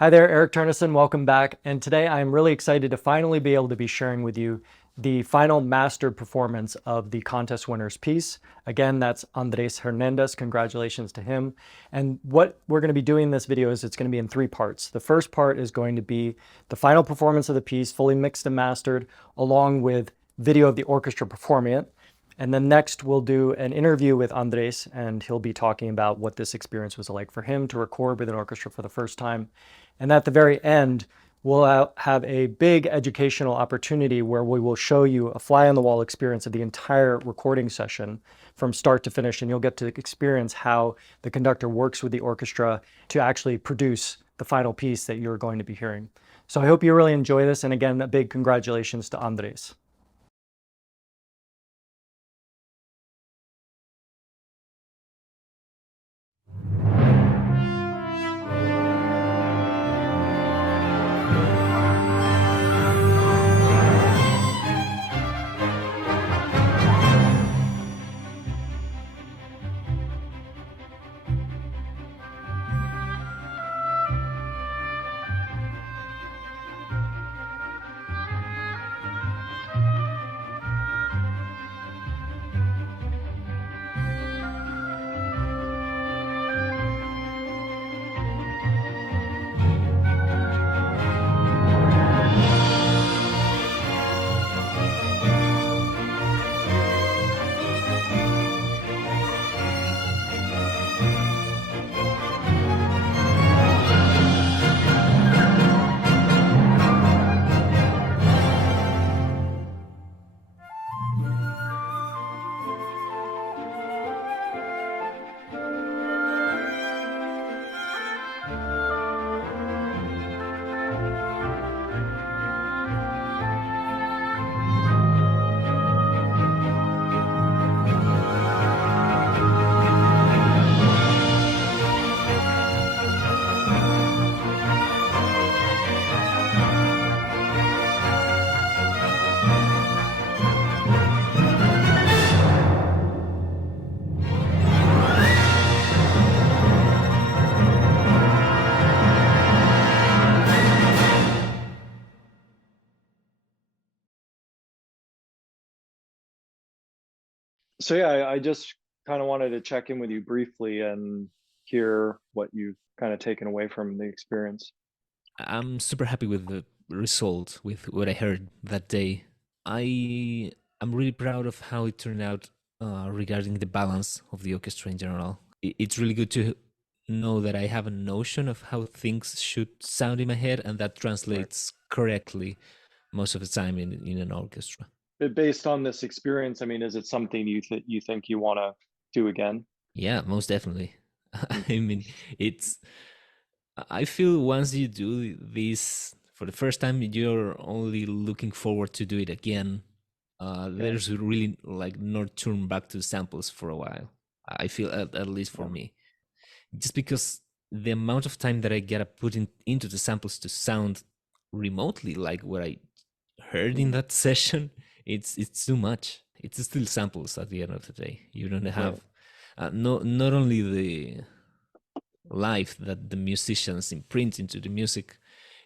Hi there, Eric Turnison. Welcome back. And today I'm really excited to finally be able to be sharing with you the final mastered performance of the contest winner's piece. Again, that's Andrés Hernández. Congratulations to him. And what we're going to be doing in this video is it's going to be in three parts. The first part is going to be the final performance of the piece, fully mixed and mastered, along with video of the orchestra performing it. And then next, we'll do an interview with Andres, and he'll be talking about what this experience was like for him to record with an orchestra for the first time. And at the very end, we'll have a big educational opportunity where we will show you a fly on the wall experience of the entire recording session from start to finish. And you'll get to experience how the conductor works with the orchestra to actually produce the final piece that you're going to be hearing. So I hope you really enjoy this. And again, a big congratulations to Andres. So yeah, I just kind of wanted to check in with you briefly and hear what you've kind of taken away from the experience. I'm super happy with the result, with what I heard that day. I'm really proud of how it turned out regarding the balance of the orchestra in general. It's really good to know that I have a notion of how things should sound in my head, and that Right. translates correctly most of the time in an orchestra. But based on this experience, I mean, is it something you think you want to do again? Yeah, most definitely. Mm. I mean, it's. I feel once you do this for the first time, you're only looking forward to do it again. Yeah. There's really like no turn back to samples for a while. I feel at least for Yeah. me, just because the amount of time that I gotta put into the samples to sound remotely like what I heard in Mm. that session, it's too much. It's still samples at the end of the day. You don't Right. have not only the life that the musicians imprint into the music,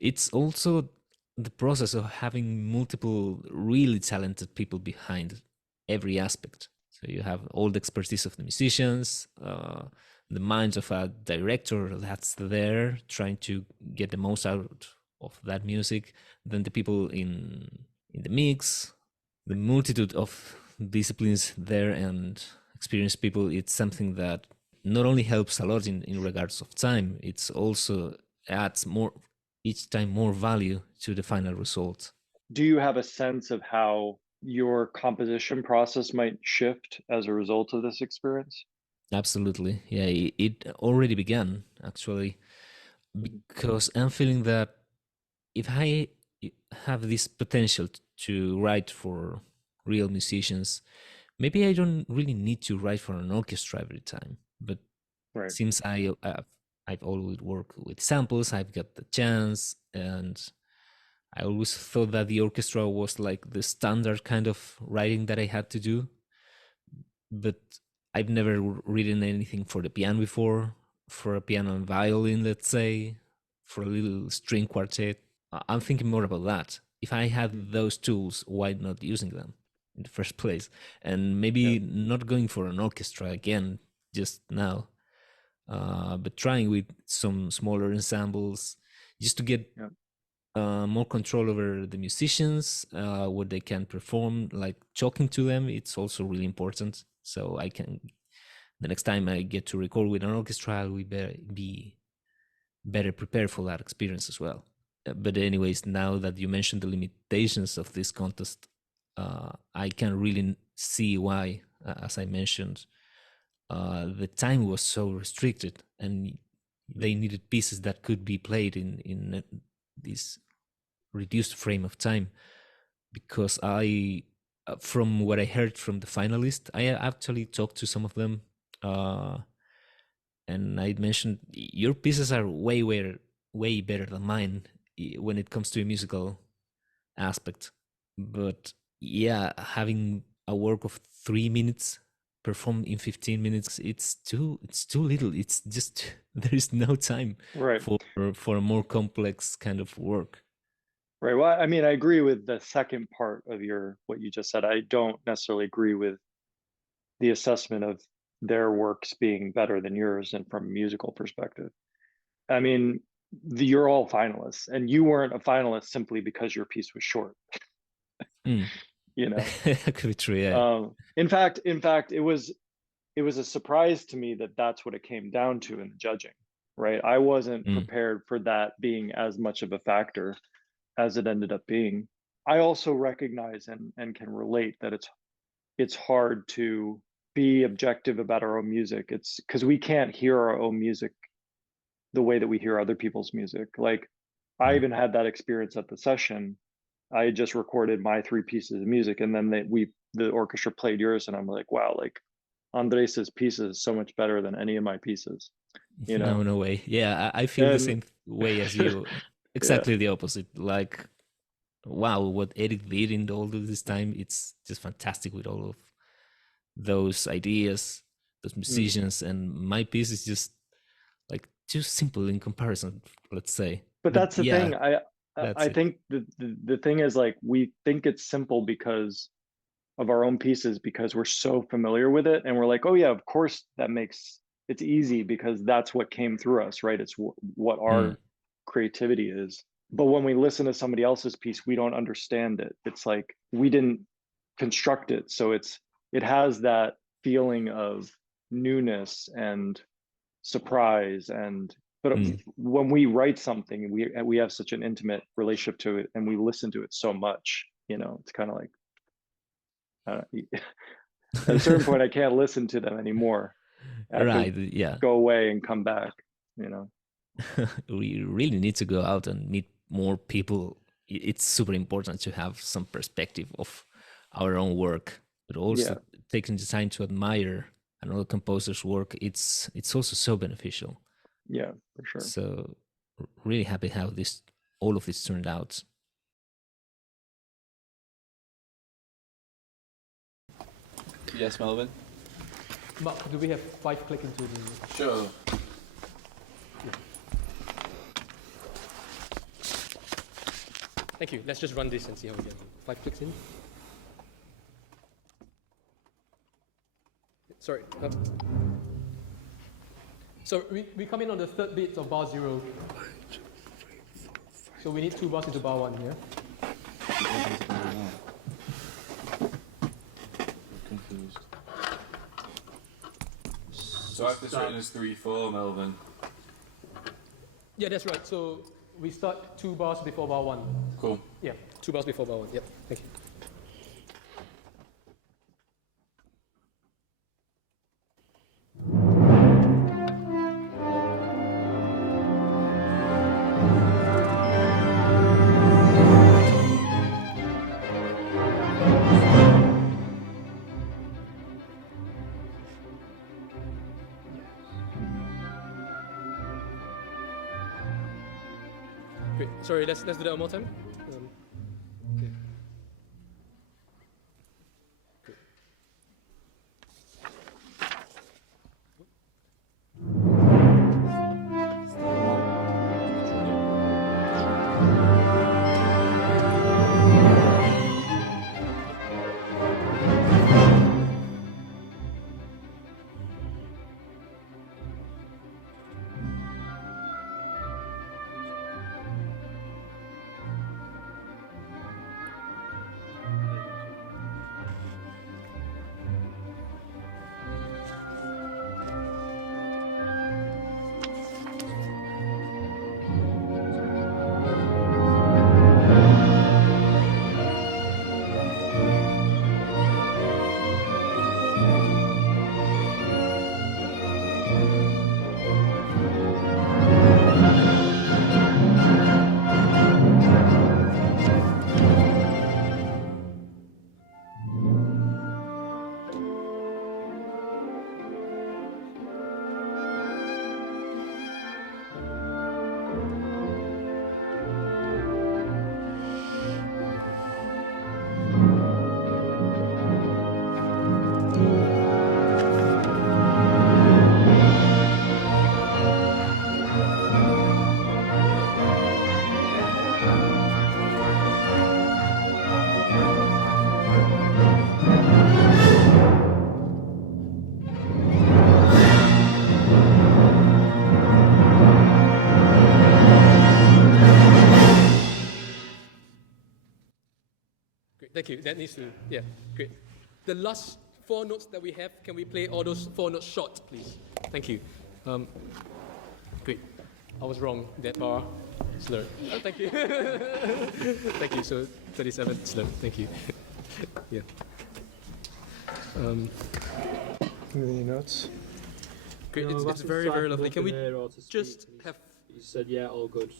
it's also the process of having multiple really talented people behind every aspect. So you have all the expertise of the musicians, the minds of a director that's there trying to get the most out of that music, then the people in the mix, the multitude of disciplines there and experienced people. It's something that not only helps a lot in regards of time, it's also adds more each time more value to the final result. Do you have a sense of how your composition process might shift as a result of this experience? Absolutely. Yeah, it already began actually, Mhm. because I'm feeling that if I have this potential to write for real musicians, maybe I don't really need to write for an orchestra every time. But Right. since I've always worked with samples, I've got the chance, and I always thought that the orchestra was like the standard kind of writing that I had to do. But I've never written anything for the piano before, for a piano and violin, let's say, for a little string quartet. I'm thinking more about that. If I had those tools, why not using them in the first place? And maybe not going for an orchestra again just now, but trying with some smaller ensembles just to get more control over the musicians, what they can perform, like talking to them. It's also really important. So I can, the next time I get to record with an orchestra, I'll be better prepared for that experience as well. But anyways, now that you mentioned the limitations of this contest, I can really see why, as I mentioned, the time was so restricted, and they needed pieces that could be played in this reduced frame of time. Because I, from what I heard from the finalists, I actually talked to some of them, and I mentioned your pieces are way better than mine when it comes to a musical aspect. But yeah, having a work of 3 minutes performed in 15 minutes, it's too little. It's just there is no time Right. for a more complex kind of work. Right. Well, I mean, I agree with the second part of what you just said. I don't necessarily agree with the assessment of their works being better than yours and from a musical perspective. I mean, you're all finalists, and you weren't a finalist simply because your piece was short. Mm. You know, That could be true. Yeah. in fact, it was a surprise to me that that's what it came down to in the judging. Right. I wasn't prepared for that being as much of a factor as it ended up being. I also recognize and can relate that it's hard to be objective about our own music. It's because we can't hear our own music the way that we hear other people's music. Like, I even had that experience at the session. I had just recorded my 3 pieces of music, and then the orchestra played yours, and I'm like, wow, like Andres's piece is so much better than any of my pieces. You know? No way. Yeah, I feel the And same way as you. yeah, Exactly the opposite. Like, wow, what Eric did in all of this time, it's just fantastic with all of those ideas, those musicians, and my piece is just like too simple in comparison, let's say. but But that's the yeah, thing. that's I it. think the thing is, like, we think it's simple because of our own pieces, because we're so familiar with it, and we're like, oh yeah, of course it's easy because that's what came through us, right? It's what Mm, our creativity is. But when we listen to somebody else's piece, we don't understand it. It's like we didn't construct it, so it has that feeling of newness and surprise. And but mm. when we write something, we have such an intimate relationship to it, and we listen to it so much, it's kind of like, at a certain point I can't listen to them anymore. I have to Right, yeah. go away and come back, you know. We really need to go out and meet more people. It's super important to have some perspective of our own work, but also Yeah, taking the time to admire another composer's work. It's also so beneficial. yeah, for sure. So really happy how this all of this turned out. Yes, Melvin? Mark, do we have 5 click into the... Sure. Thank you. Let's just run this and see how we get on. 5 clicks in. Sorry. So we come in on the 3rd beat of bar 0. So we need 2 bars into bar 1 here. Confused. So I have this written as 3/4, Melvin. Yeah, that's right. So we start 2 bars before bar 1. Cool. Yeah, 2 bars before bar 1. Yep. Thank you. Great. Sorry, let's do that one more time. Okay. Great. Great, thank you. That needs to, yeah, great. The last 4 notes that we have, can we play all those 4 notes short, please? Thank you. Great. I was wrong. That bar slurred. Oh, thank you. Thank you. So 37 slurred. Thank you. Yeah. Any notes? Great. No, It's very, very lovely. Can we just speak, have? You said yeah, all good.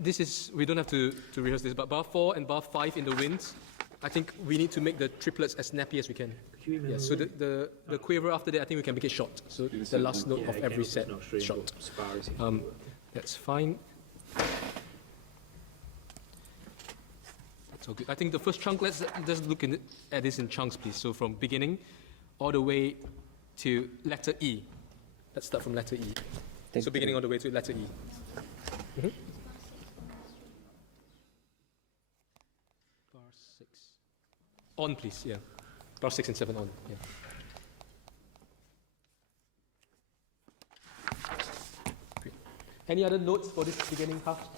This is, we don't have to rehearse this, but bar 4 and bar 5 in the winds, I think we need to make the triplets as snappy as we can. Yeah, so the quaver after that, I think we can make it short. So the last note of every set, short. That's fine. That's all good. I think the first chunk, let's look at this in chunks, please. So from beginning all the way to letter E. Let's start from letter E. So beginning all the way to letter E. Bar 6. On, please, yeah. Bar 6 and 7 on, yeah. Great. Any other notes for this beginning half?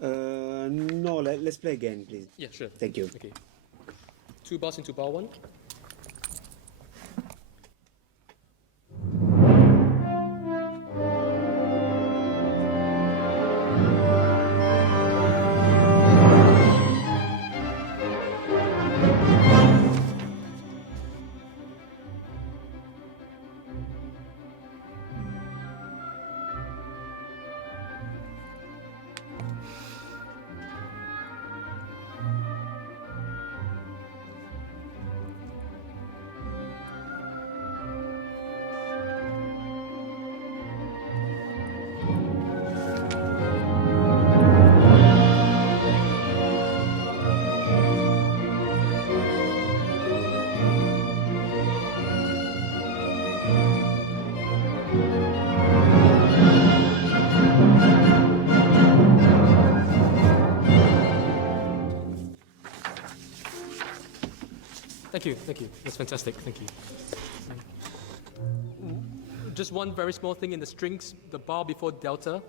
No, let's play again, please. Yeah, sure. Thank you. Okay. 2 bars into bar 1. Thank you. That's fantastic. Thank you. Just one very small thing in the strings, the bar before delta.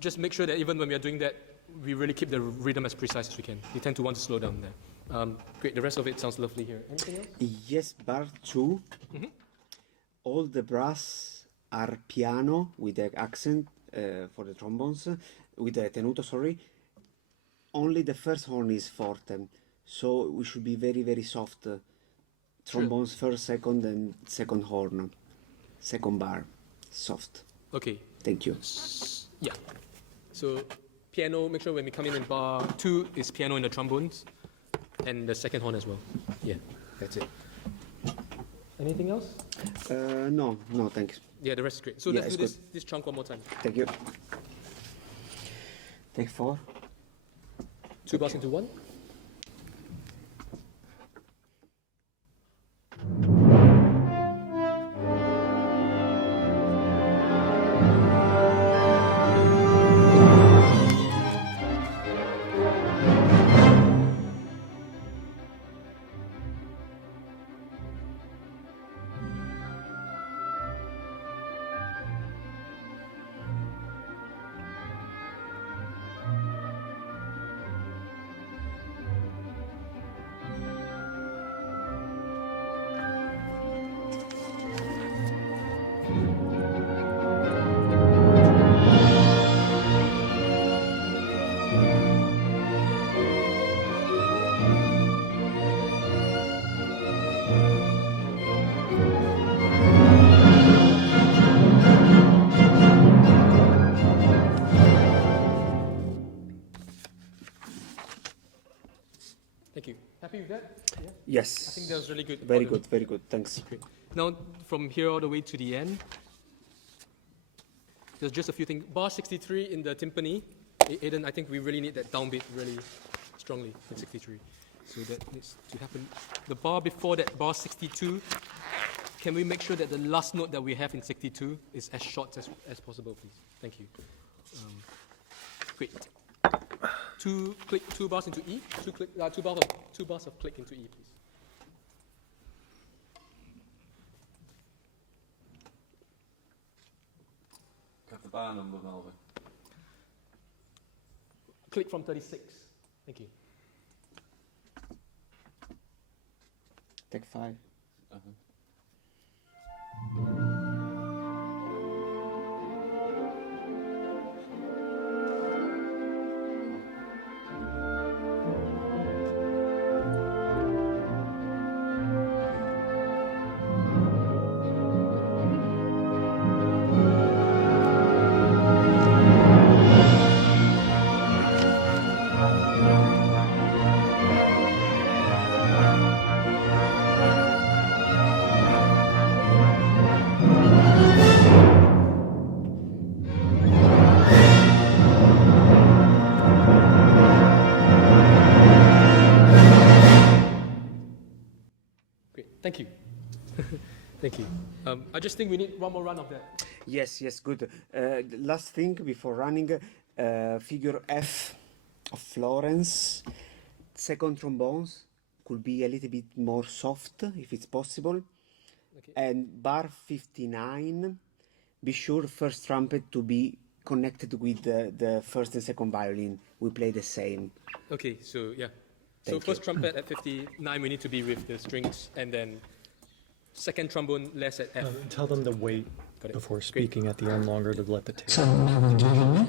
Just make sure that even when we are doing that, we really keep the rhythm as precise as we can. We tend to want to slow down there. Great. The rest of it sounds lovely here. Anything else? Yes, bar 2. All the brass are piano with the accent for the trombones, with the tenuto, sorry. Only the first horn is forte, so we should be very, very soft. Trombones first, second, and second horn. Second bar, soft. Okay. Thank you. Yeah. So piano, make sure when we come in bar 2 is piano in the trombones, and the second horn as well. Yeah, that's it. Anything else? No, thanks. Yeah, the rest is great. So Yeah, let's do it's this chunk one more time. Thank you. Take 4. 2 bars into 1. Thank you. Happy with that? Yeah. Yes. I think that was really good. Very good, very good. Thanks. Great. Now, from here all the way to the end, there's just a few things. Bar 63 in the timpani. Aiden, I think we really need that downbeat really strongly in 63. So that needs to happen. The bar before that, bar 62, can we make sure that the last note that we have in 62 is as short as possible, please? Thank you. Great. Two bars into E. Two bars of click into E, please. Have the bar number, Melvin. Click from 36. Thank you. Take 5. Great, thank you. Thank you. I just think we need one more run of that. Yes, yes, good. The last thing before running, figure F of Florence. Second trombones could be a little bit more soft if it's possible. Okay. And bar 59, be sure first trumpet to be connected with the first and second violin. We play the same. Okay, so yeah. So Thank first you. trumpet at 59, we need to be with the strings, and then second trombone less at F. Tell them to wait Got it. before Great. speaking at the end longer to let the tape. So now do you hear me?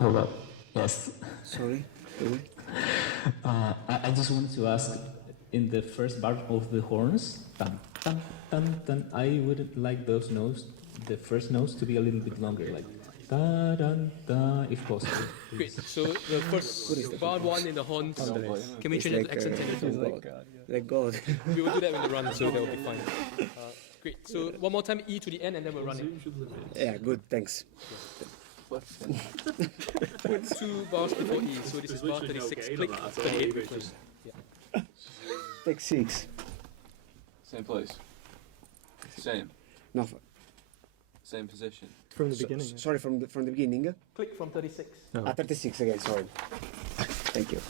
Hello. Yes. Sorry? I just wanted to ask, in the first bar of the horns, tan, tan, tan, tan, I would like those notes, the first notes, to be a little bit longer, like da, da, da, if possible. Great. So the first bar 1 in the horns, can we It's change it like, to accent tenor? Like God. We will do that in the run, so that will be fine. Great. So one more time, E to the end, and then we'll run it. Yeah, good, thanks. 2 bars before E, so this is bar 36, click 38 return. Yeah. Take 6. Same place. Same. No, Same position. From the beginning. sorry, from the beginning. Click from 36. 36 again, sorry. Thank you.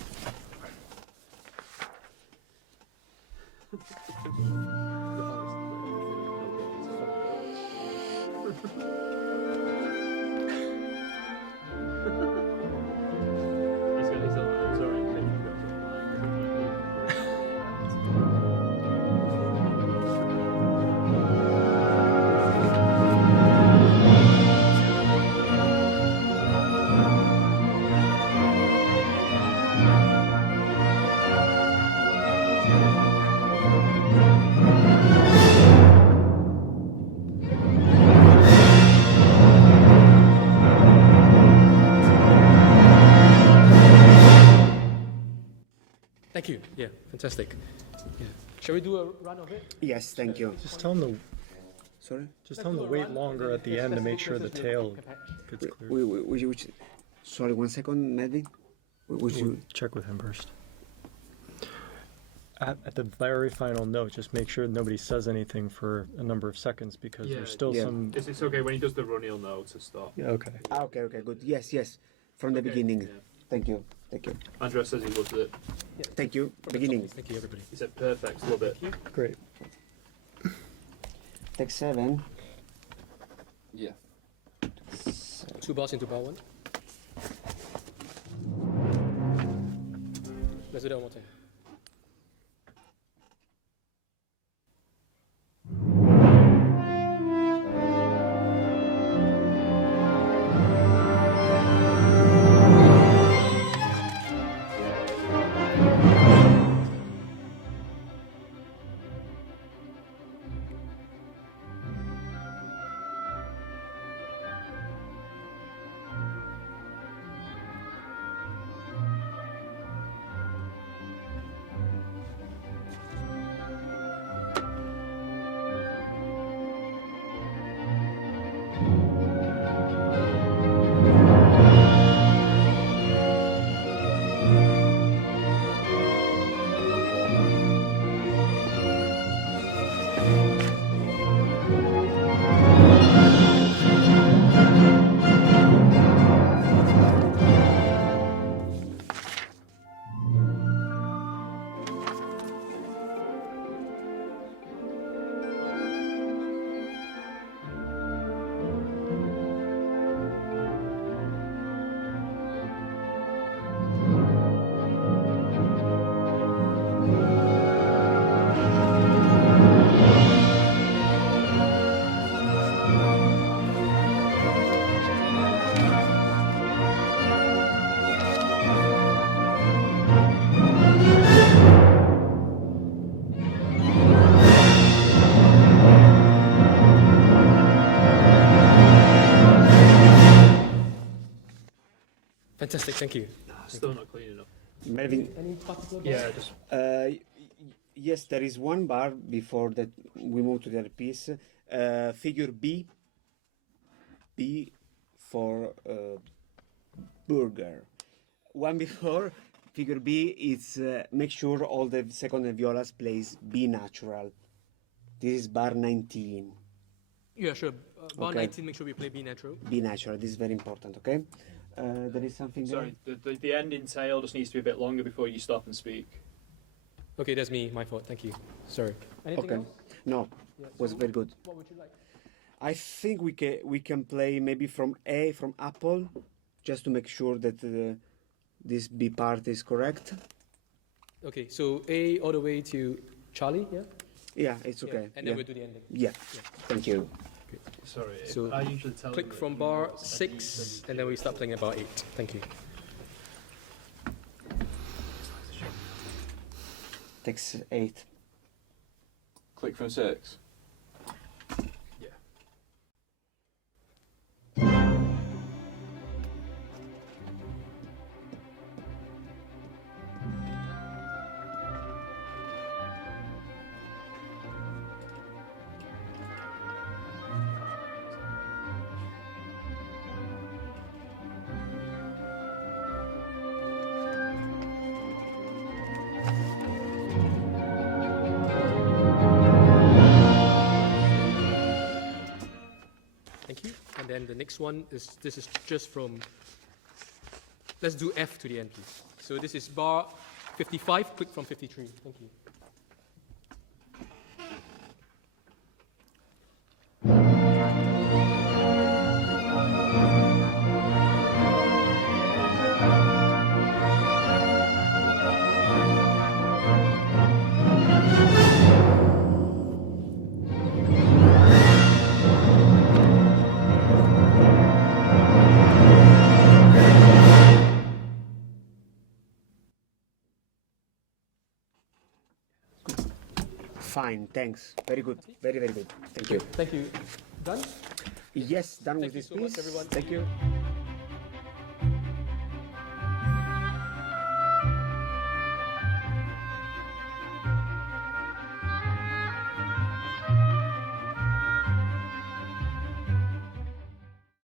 Thank you. Yeah, fantastic. Yeah. Shall we do a run of it? Yes, thank you. Just tell them Sorry? to wait longer at the end to make sure the tail gets clear. Which, sorry, 1 second, Melvin. Would you? Check with him first. At the very final note, just make sure nobody says anything for a number of seconds because there's still Yeah. some. It's okay when he does the run, he'll know to stop. Yeah, okay. Okay, good. Yes. From the beginning. Yeah. Thank you. Andres says he loves it. Thank you. Beginning. Thank you, everybody. He said perfect, love it. Great. Take 7. Yeah. 2 bars into bar 1. Let's do that one more time. Fantastic, thank you. Still not clean enough. Melvin, Any particular? Yeah, just yes, there is one bar before that we move to the other piece. Figure B. B for burger. One before figure B is make sure all the second violas plays B natural. This is bar 19. Yeah, sure. Bar Okay. 19, make sure we play B natural. B natural. This is very important. Okay. There is something there. sorry. The ending tail just needs to be a bit longer before you stop and speak. Okay, that's me, my fault, thank you. Sorry. Anything Okay. else? No, Yeah, was so very good. What would you like? I think we can play maybe from A from Apple, just to make sure that this B part is correct. Okay, so A all the way to Charlie, yeah? Yeah, it's Yeah, okay. and then yeah. we'll do the ending. Yeah. Thank you. Sorry. So I usually tell Click them from that bar it's 6, and then we start playing at bar 8. Thank you. Takes 8. Click from 6. Yeah. Thank you. And then the next one is, this is just from, let's do F to the end, please. So this is bar 55, click from 53. Thank you. Fine, thanks. Very good. Very, very good. Thank you. Thank you. Done? Yes, done Thank with you this so much, piece. everyone. Thank you.